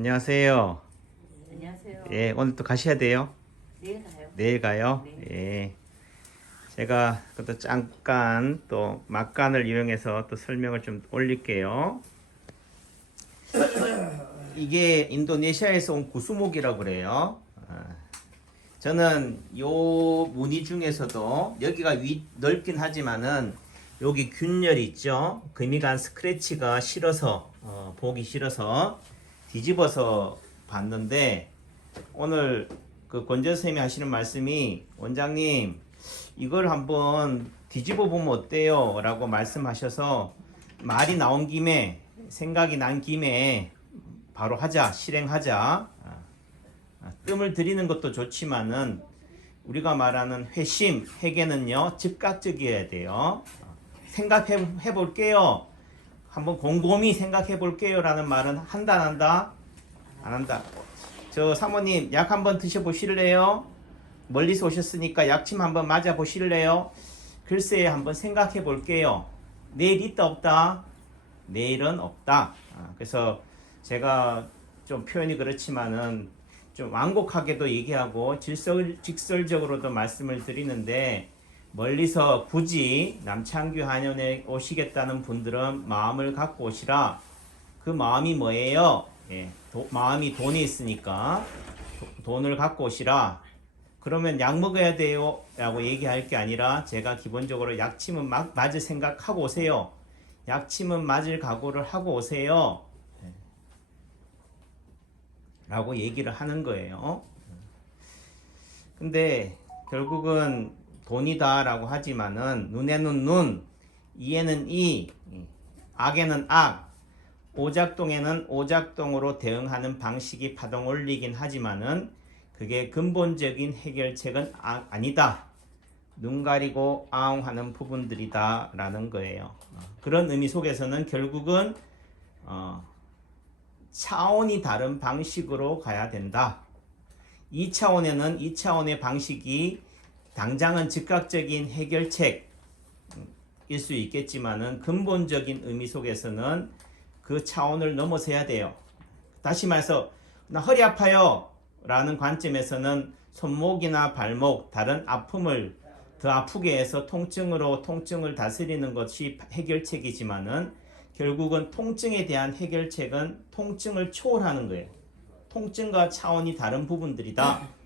안녕하세요. 안녕하세요. 예, 오늘 또 가셔야 돼요? 내일 가요. 내일 가요? 네. 예. 제가 그것도 잠깐 또 막간을 이용해서 또 설명을 좀 올릴게요. 이게 인도네시아에서 온 구수목이라고 그래요. 저는 요 무늬 중에서도 여기가 넓긴 하지만은 여기 균열이 있죠. 금이간 스크래치가 싫어서 보기 싫어서 뒤집어서 봤는데 오늘 그 권재 선생님이 하시는 말씀이 원장님 이걸 한번 뒤집어 보면 어때요? 라고 말씀하셔서 말이 나온 김에 생각이 난 김에 바로 하자 실행하자 뜸을 들이는 것도 좋지만은 우리가 말하는 회심, 회개는요 즉각적이어야 돼요. 생각해 볼게요. 한번 곰곰이 생각해 볼게요 라는 말은 한다 안 한다? 안 한다. 저 사모님 약 한번 드셔보실래요? 멀리서 오셨으니까 약침 한번 맞아보실래요? 글쎄 한번 생각해 볼게요. 내일 있다 없다? 내일은 없다. 그래서 제가 좀 표현이 그렇지만은 좀 완곡하게도 얘기하고 직설적으로도 말씀을 드리는데 멀리서 굳이 남창규 한연에 오시겠다는 분들은 마음을 갖고 오시라. 그 마음이 뭐예요? 예, 마음이 돈이 있으니까 돈을 갖고 오시라. 그러면 약 먹어야 돼요 라고 얘기할 게 아니라 제가 기본적으로 약침은 맞을 생각하고 오세요. 약침은 맞을 각오를 하고 오세요 라고 얘기를 하는 거예요. 근데 결국은 돈이다 라고 하지만은 눈에는 눈, 이에는 이, 악에는 악, 오작동에는 오작동으로 대응하는 방식이 파동 올리긴 하지만은 그게 근본적인 해결책은 아니다. 눈 가리고 아웅하는 부분들이다 라는 거예요. 그런 의미 속에서는 결국은 차원이 다른 방식으로 가야 된다. 2차원에는 2차원의 방식이 당장은 즉각적인 해결책일 수 있겠지만은 근본적인 의미 속에서는 그 차원을 넘어서야 돼요. 다시 말해서 나 허리 아파요 라는 관점에서는 손목이나 발목 다른 아픔을 더 아프게 해서 통증을 다스리는 것이 해결책이지만은 결국은 통증에 대한 해결책은 통증을 초월하는 거예요. 통증과 차원이 다른 부분들이다.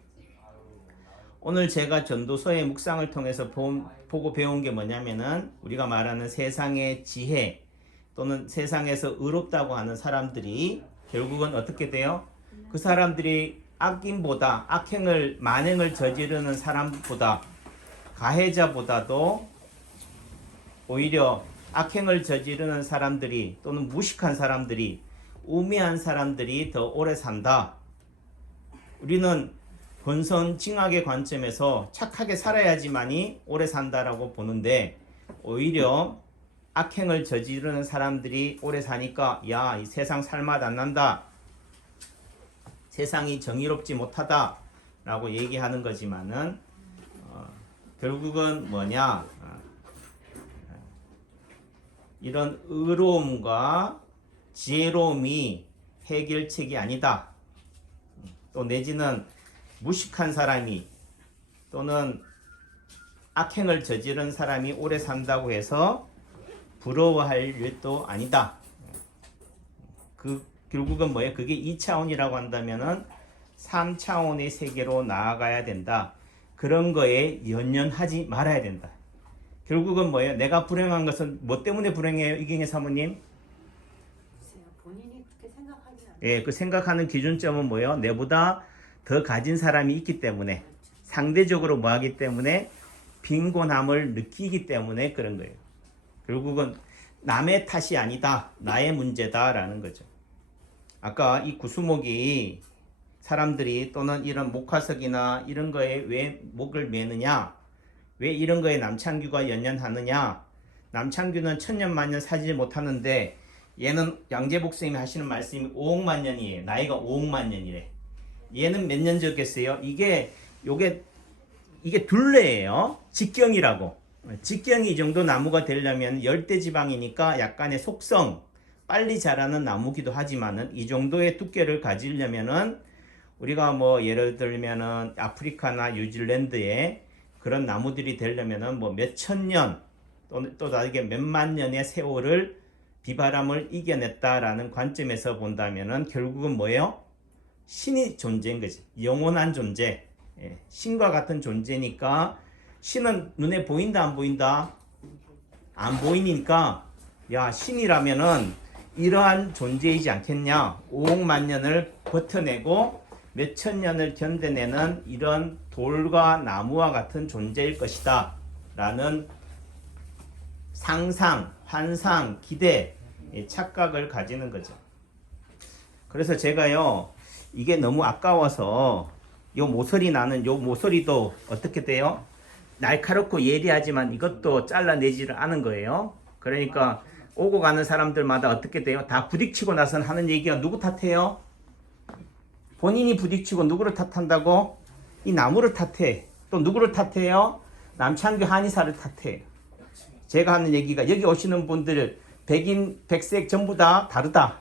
오늘 제가 전도서의 묵상을 통해서 보고 배운 게 뭐냐면은 우리가 말하는 세상의 지혜 또는 세상에서 의롭다고 하는 사람들이 결국은 어떻게 돼요? 그 사람들이 악인보다 악행을 만행을 저지르는 사람보다 가해자보다도 오히려 악행을 저지르는 사람들이 또는 무식한 사람들이 우매한 사람들이 더 오래 산다. 우리는 권선징악의 관점에서 착하게 살아야지만이 오래 산다라고 보는데 오히려 악행을 저지르는 사람들이 오래 사니까 야, 이 세상 살맛 안 난다. 세상이 정의롭지 못하다 라고 얘기하는 거지만은 결국은 뭐냐 이런 의로움과 지혜로움이 해결책이 아니다. 또 내지는 무식한 사람이 또는 악행을 저지른 사람이 오래 산다고 해서 부러워할 일도 아니다. 결국은 뭐예요? 그게 2차원이라고 한다면은 3차원의 세계로 나아가야 된다. 그런 거에 연연하지 말아야 된다. 결국은 뭐예요? 내가 불행한 것은 뭐 때문에 불행해요? 이경혜 사모님? 본인이 그렇게 생각하지 않아요. 예, 그 생각하는 기준점은 뭐예요? 내보다 더 가진 사람이 있기 때문에 상대적으로 뭐 하기 때문에 빈곤함을 느끼기 때문에 그런 거예요. 결국은 남의 탓이 아니다. 나의 문제다 라는 거죠. 아까 이 구수목이 사람들이 또는 이런 목화석이나 이런 거에 왜 목을 매느냐? 왜 이런 거에 남창규가 연연하느냐? 남창규는 천년만년 살지 못하는데 얘는 양재복 선생님이 하시는 말씀이 5억만 년이에요. 나이가 5억만 년이래. 얘는 몇 년 적겠어요? 이게 둘레예요. 직경이라고. 직경이 이 정도 나무가 되려면 열대지방이니까 약간의 속성, 빨리 자라는 나무기도 하지만은 이 정도의 두께를 가지려면은 우리가 뭐 예를 들면은 아프리카나 뉴질랜드에 그런 나무들이 되려면은 뭐 몇천 년 또 다르게 몇만 년의 세월을 비바람을 이겨냈다라는 관점에서 본다면은 결국은 뭐예요? 신이 존재인 거지. 영원한 존재. 예, 신과 같은 존재니까 신은 눈에 보인다 안 보인다? 안 보이니까 야 신이라면은 이러한 존재이지 않겠냐. 5억만 년을 버텨내고 몇천 년을 견뎌내는 이런 돌과 나무와 같은 존재일 것이다 라는 상상, 환상, 기대, 착각을 가지는 거죠. 그래서 제가요 이게 너무 아까워서 요 모서리 나는 요 모서리도 어떻게 돼요? 날카롭고 예리하지만 이것도 잘라내지를 않은 거예요. 그러니까 오고 가는 사람들마다 어떻게 돼요? 다 부딪히고 나서는 하는 얘기가 누구 탓해요? 본인이 부딪히고 누구를 탓한다고? 이 나무를 탓해. 또 누구를 탓해요? 남창규 한의사를 탓해. 제가 하는 얘기가 여기 오시는 분들 백인, 백색 전부 다 다르다.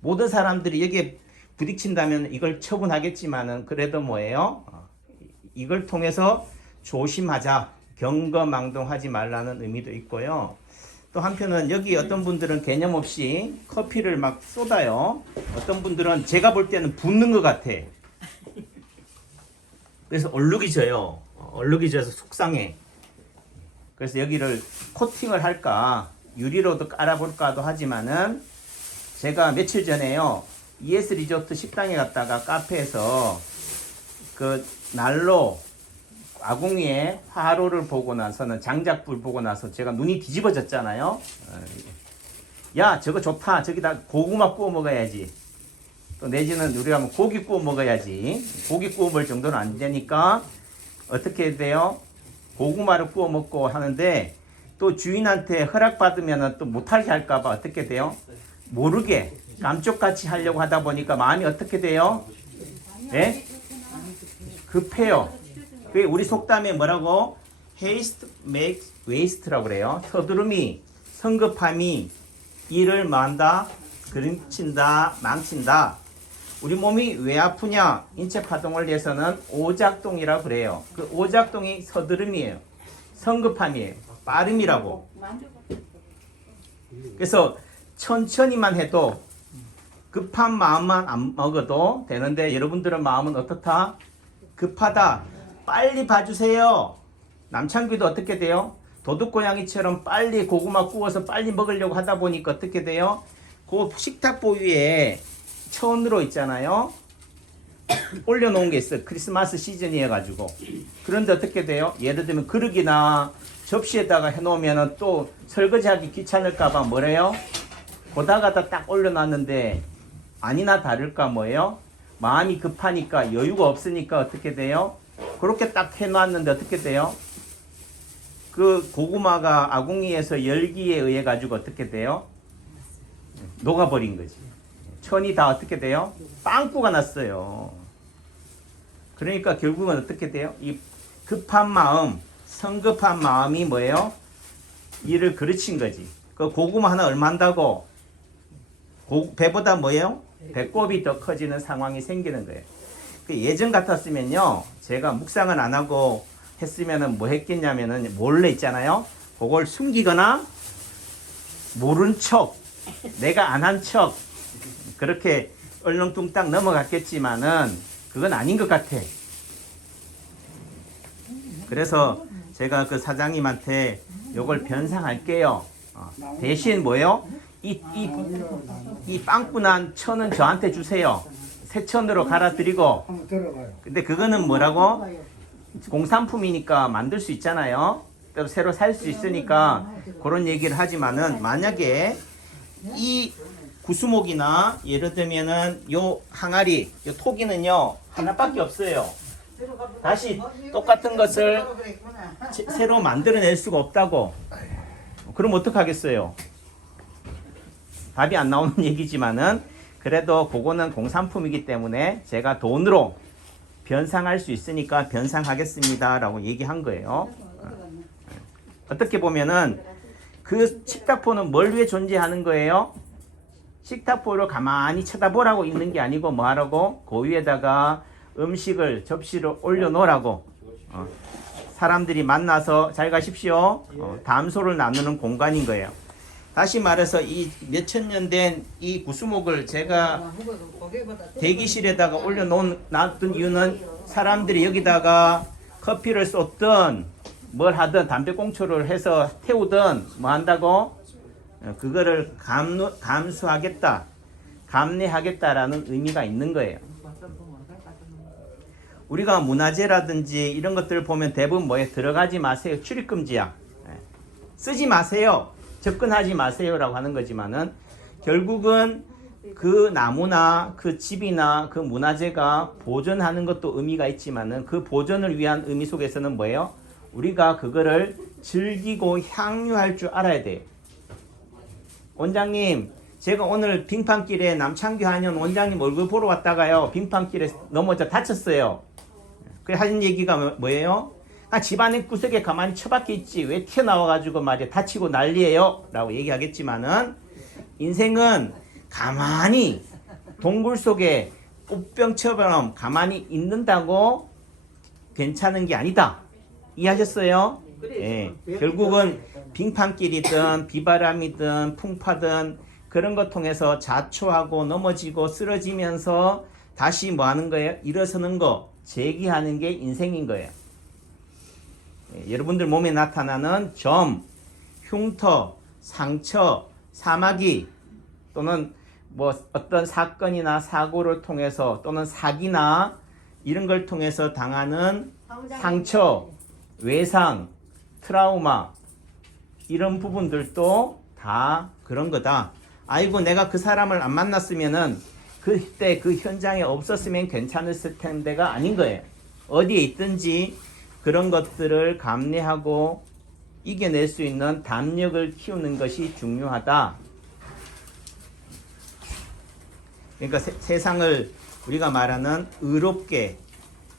모든 사람들이 여기에 부딪힌다면 이걸 처분하겠지만은 그래도 뭐예요? 이걸 통해서 조심하자. 경거망동하지 말라는 의미도 있고요. 또 한편은 여기 어떤 분들은 개념 없이 커피를 막 쏟아요. 어떤 분들은 제가 볼 때는 붓는 것 같아. 그래서 얼룩이 져요. 얼룩이 져서 속상해. 그래서 여기를 코팅을 할까 유리로도 깔아볼까도 하지만은 제가 며칠 전에요 ES 리조트 식당에 갔다가 카페에서 그 난로 아궁이에 화로를 보고 나서는 장작불 보고 나서 제가 눈이 뒤집어졌잖아요. 야 저거 좋다. 저기다 고구마 구워 먹어야지. 또 내지는 우리가 뭐 고기 구워 먹어야지. 고기 구워 먹을 정도는 안 되니까 어떻게 돼요? 고구마를 구워 먹고 하는데 또 주인한테 허락받으면 또 못하게 할까봐 어떻게 돼요? 모르게 깜쪽같이 하려고 하다 보니까 마음이 어떻게 돼요? 예? 급해요. 그게 우리 속담에 뭐라고? Haste makes waste라고 그래요. 서두름이, 성급함이 일을 만다, 그름친다, 망친다. 우리 몸이 왜 아프냐? 인체 파동을 위해서는 오작동이라고 그래요. 그 오작동이 서두름이에요. 성급함이에요. 빠름이라고. 그래서 천천히만 해도 급한 마음만 안 먹어도 되는데 여러분들의 마음은 어떻다? 급하다. 빨리 봐주세요. 남창규도 어떻게 돼요? 도둑고양이처럼 빨리 고구마 구워서 빨리 먹으려고 하다 보니까 어떻게 돼요? 그 식탁보 위에 천으로 있잖아요. 올려놓은 게 있어요. 크리스마스 시즌이어가지고. 그런데 어떻게 돼요? 예를 들면 그릇이나 접시에다가 해놓으면 또 설거지하기 귀찮을까봐 뭐래요? 보다가다 딱 올려놨는데 아니나 다를까 뭐예요? 마음이 급하니까 여유가 없으니까 어떻게 돼요? 그렇게 딱 해놨는데 어떻게 돼요? 그 고구마가 아궁이에서 열기에 의해 가지고 어떻게 돼요? 녹아버린 거지. 천이 다 어떻게 돼요? 빵꾸가 났어요. 그러니까 결국은 어떻게 돼요? 이 급한 마음, 성급한 마음이 뭐예요? 일을 그르친 거지. 그 고구마 하나 얼마 한다고? 배보다 뭐예요? 배꼽이 더 커지는 상황이 생기는 거예요. 예전 같았으면요, 제가 묵상을 안 하고 했으면은 뭐 했겠냐면은 몰래 있잖아요. 그걸 숨기거나 모른 척, 내가 안 한 척 그렇게 얼렁뚱땅 넘어갔겠지만은 그건 아닌 것 같아. 그래서 제가 그 사장님한테 요걸 변상할게요. 대신 뭐예요? 이 빵꾸난 천은 저한테 주세요. 새 천으로 갈아드리고. 근데 그거는 뭐라고? 공산품이니까 만들 수 있잖아요. 또 새로 살 수 있으니까 그런 얘기를 하지만은 만약에 이 구수목이나 예를 들면은 요 항아리, 요 토기는요 하나밖에 없어요. 다시 똑같은 것을 새로 만들어낼 수가 없다고. 그럼 어떡하겠어요? 답이 안 나오는 얘기지만은 그래도 그거는 공산품이기 때문에 제가 돈으로 변상할 수 있으니까 변상하겠습니다 라고 얘기한 거예요. 어떻게 보면은 그 식탁포는 뭘 위해 존재하는 거예요? 식탁보를 가만히 쳐다보라고 있는 게 아니고 뭐 하라고? 그 위에다가 음식을 접시를 올려놓으라고. 사람들이 만나서 잘 가십시오. 담소를 나누는 공간인 거예요. 다시 말해서 이 몇천 년 된 이 구수목을 제가 대기실에다가 올려놓은 이유는 사람들이 여기다가 커피를 쏟든 뭘 하든 담배꽁초를 해서 태우든 뭐 한다고? 그거를 감수하겠다, 감내하겠다라는 의미가 있는 거예요. 우리가 문화재라든지 이런 것들을 보면 대부분 뭐에 들어가지 마세요. 출입금지야. 쓰지 마세요. 접근하지 마세요라고 하는 거지만은 결국은 그 나무나 그 집이나 그 문화재가 보존하는 것도 의미가 있지만은 그 보존을 위한 의미 속에서는 뭐예요? 우리가 그거를 즐기고 향유할 줄 알아야 돼요. 원장님, 제가 오늘 빙판길에 남창규 한의원 원장님 얼굴 보러 왔다가요, 빙판길에 넘어져 다쳤어요. 그 하신 얘기가 뭐예요? 집안의 구석에 가만히 처박혀 있지 왜 튀어나와가지고 말이야 다치고 난리예요 라고 얘기하겠지만은, 인생은 가만히 동굴 속에 꽃병처럼 가만히 있는다고 괜찮은 게 아니다. 이해하셨어요? 예, 결국은 빙판길이든 비바람이든 풍파든 그런 것 통해서 자초하고 넘어지고 쓰러지면서 다시 뭐 하는 거예요? 일어서는 거, 재기하는 게 인생인 거예요. 예, 여러분들 몸에 나타나는 점, 흉터, 상처, 사마귀, 또는 뭐 어떤 사건이나 사고를 통해서 또는 사기나 이런 걸 통해서 당하는 상처, 외상, 트라우마, 이런 부분들도 다 그런 거다. 아이고 내가 그 사람을 안 만났으면은 그때 그 현장에 없었으면 괜찮았을 텐데가 아닌 거예요. 어디에 있든지 그런 것들을 감내하고 이겨낼 수 있는 담력을 키우는 것이 중요하다. 그러니까 세상을 우리가 말하는 의롭게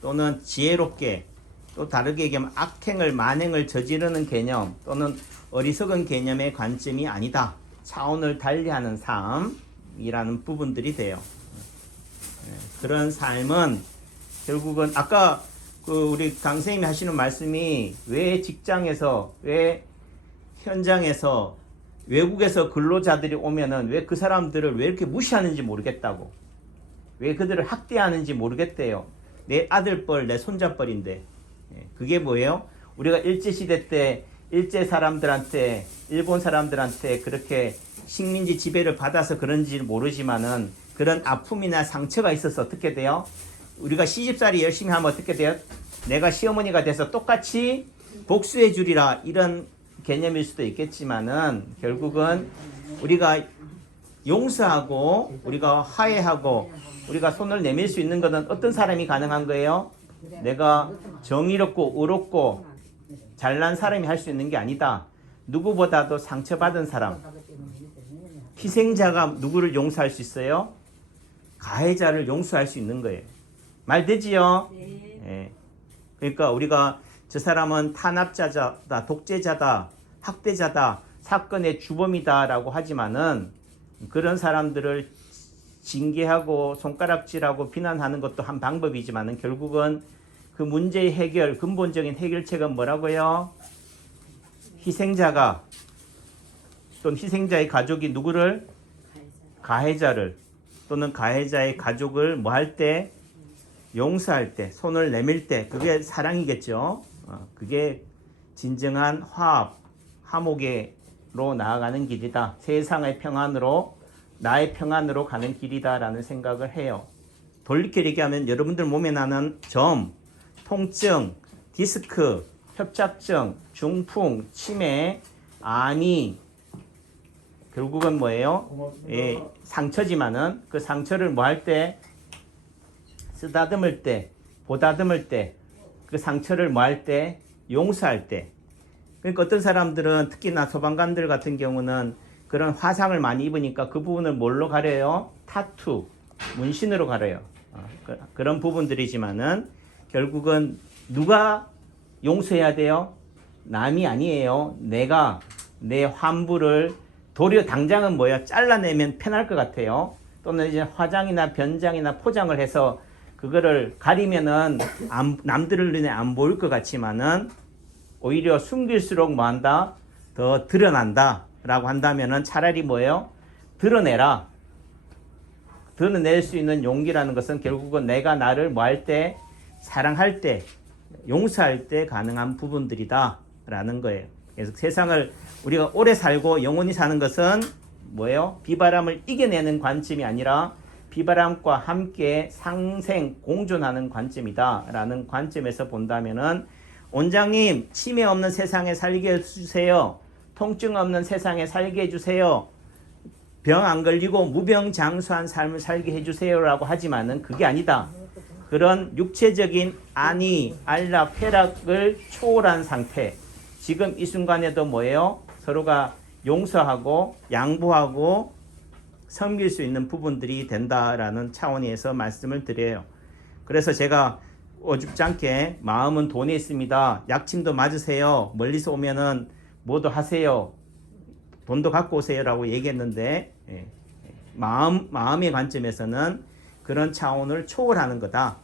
또는 지혜롭게, 또 다르게 얘기하면 악행을 만행을 저지르는 개념 또는 어리석은 개념의 관점이 아니다. 차원을 달리하는 삶이라는 부분들이 돼요. 그런 삶은 결국은 아까 우리 강선생님이 하시는 말씀이 왜 직장에서, 왜 현장에서, 외국에서 근로자들이 오면은 왜 그 사람들을 왜 이렇게 무시하는지 모르겠다고, 왜 그들을 학대하는지 모르겠대요. 내 아들뻘, 내 손자뻘인데. 그게 뭐예요? 우리가 일제시대 때 일제 사람들한테, 일본 사람들한테 그렇게 식민지 지배를 받아서 그런지 모르지만은 그런 아픔이나 상처가 있어서 어떻게 돼요? 우리가 시집살이 열심히 하면 어떻게 돼요? 내가 시어머니가 돼서 똑같이 복수해 주리라, 이런 개념일 수도 있겠지만은 결국은 우리가 용서하고 우리가 화해하고 우리가 손을 내밀 수 있는 것은 어떤 사람이 가능한 거예요? 내가 정의롭고 의롭고 잘난 사람이 할 수 있는 게 아니다. 누구보다도 상처받은 사람, 희생자가 누구를 용서할 수 있어요? 가해자를 용서할 수 있는 거예요. 말 되지요? 예. 그러니까 우리가 저 사람은 탄압자다, 독재자다, 학대자다, 사건의 주범이다 라고 하지만은 그런 사람들을 징계하고 손가락질하고 비난하는 것도 한 방법이지만은 결국은 그 문제의 해결, 근본적인 해결책은 뭐라고요? 희생자가, 또는 희생자의 가족이 누구를? 가해자를, 또는 가해자의 가족을 뭐 할 때? 용서할 때, 손을 내밀 때, 그게 사랑이겠죠. 그게 진정한 화합, 화목으로 나아가는 길이다. 세상의 평안으로, 나의 평안으로 가는 길이다라는 생각을 해요. 돌이켜 얘기하면 여러분들 몸에 나는 점, 통증, 디스크, 협착증, 중풍, 치매, 암이 결국은 뭐예요? 예, 상처지만은 그 상처를 뭐 할 때? 쓰다듬을 때, 보다듬을 때, 그 상처를 뭐 할 때? 용서할 때. 그러니까 어떤 사람들은 특히나 소방관들 같은 경우는 그런 화상을 많이 입으니까 그 부분을 뭘로 가려요? 타투, 문신으로 가려요. 그런 부분들이지만은 결국은 누가 용서해야 돼요? 남이 아니에요. 내가 내 환부를 도리어 당장은 뭐예요? 잘라내면 편할 것 같아요. 또는 이제 화장이나 변장이나 포장을 해서 그거를 가리면은 남들을 눈에 안 보일 것 같지만은 오히려 숨길수록 뭐한다? 더 드러난다 라고 한다면은 차라리 뭐예요? 드러내라. 드러낼 수 있는 용기라는 것은 결국은 내가 나를 뭐 할 때, 사랑할 때, 용서할 때 가능한 부분들이다 라는 거예요. 그래서 세상을 우리가 오래 살고 영원히 사는 것은 뭐예요? 비바람을 이겨내는 관점이 아니라 비바람과 함께 상생 공존하는 관점이다 라는 관점에서 본다면은 원장님, 치매 없는 세상에 살게 해주세요. 통증 없는 세상에 살게 해주세요. 병 안 걸리고 무병장수한 삶을 살게 해주세요 라고 하지만은 그게 아니다. 그런 육체적인 안위, 안락, 쾌락을 초월한 상태. 지금 이 순간에도 뭐예요? 서로가 용서하고 양보하고 섬길 수 있는 부분들이 된다라는 차원에서 말씀을 드려요. 그래서 제가 어줍지 않게 마음은 돈에 있습니다. 약침도 맞으세요. 멀리서 오면은 뭐도 하세요. 돈도 갖고 오세요라고 얘기했는데 마음의 관점에서는 그런 차원을 초월하는 거다.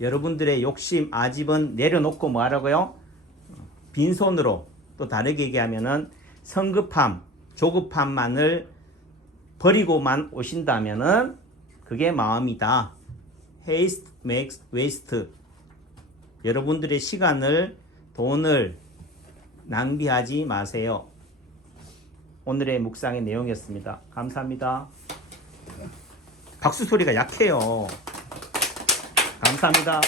여러분들의 욕심, 아집은 내려놓고 뭐 하라고요? 빈손으로, 또 다르게 얘기하면은 성급함, 조급함만을 버리고만 오신다면은 그게 마음이다. Haste makes waste. 여러분들의 시간을, 돈을 낭비하지 마세요. 오늘의 묵상의 내용이었습니다. 감사합니다. 박수 소리가 약해요. 감사합니다.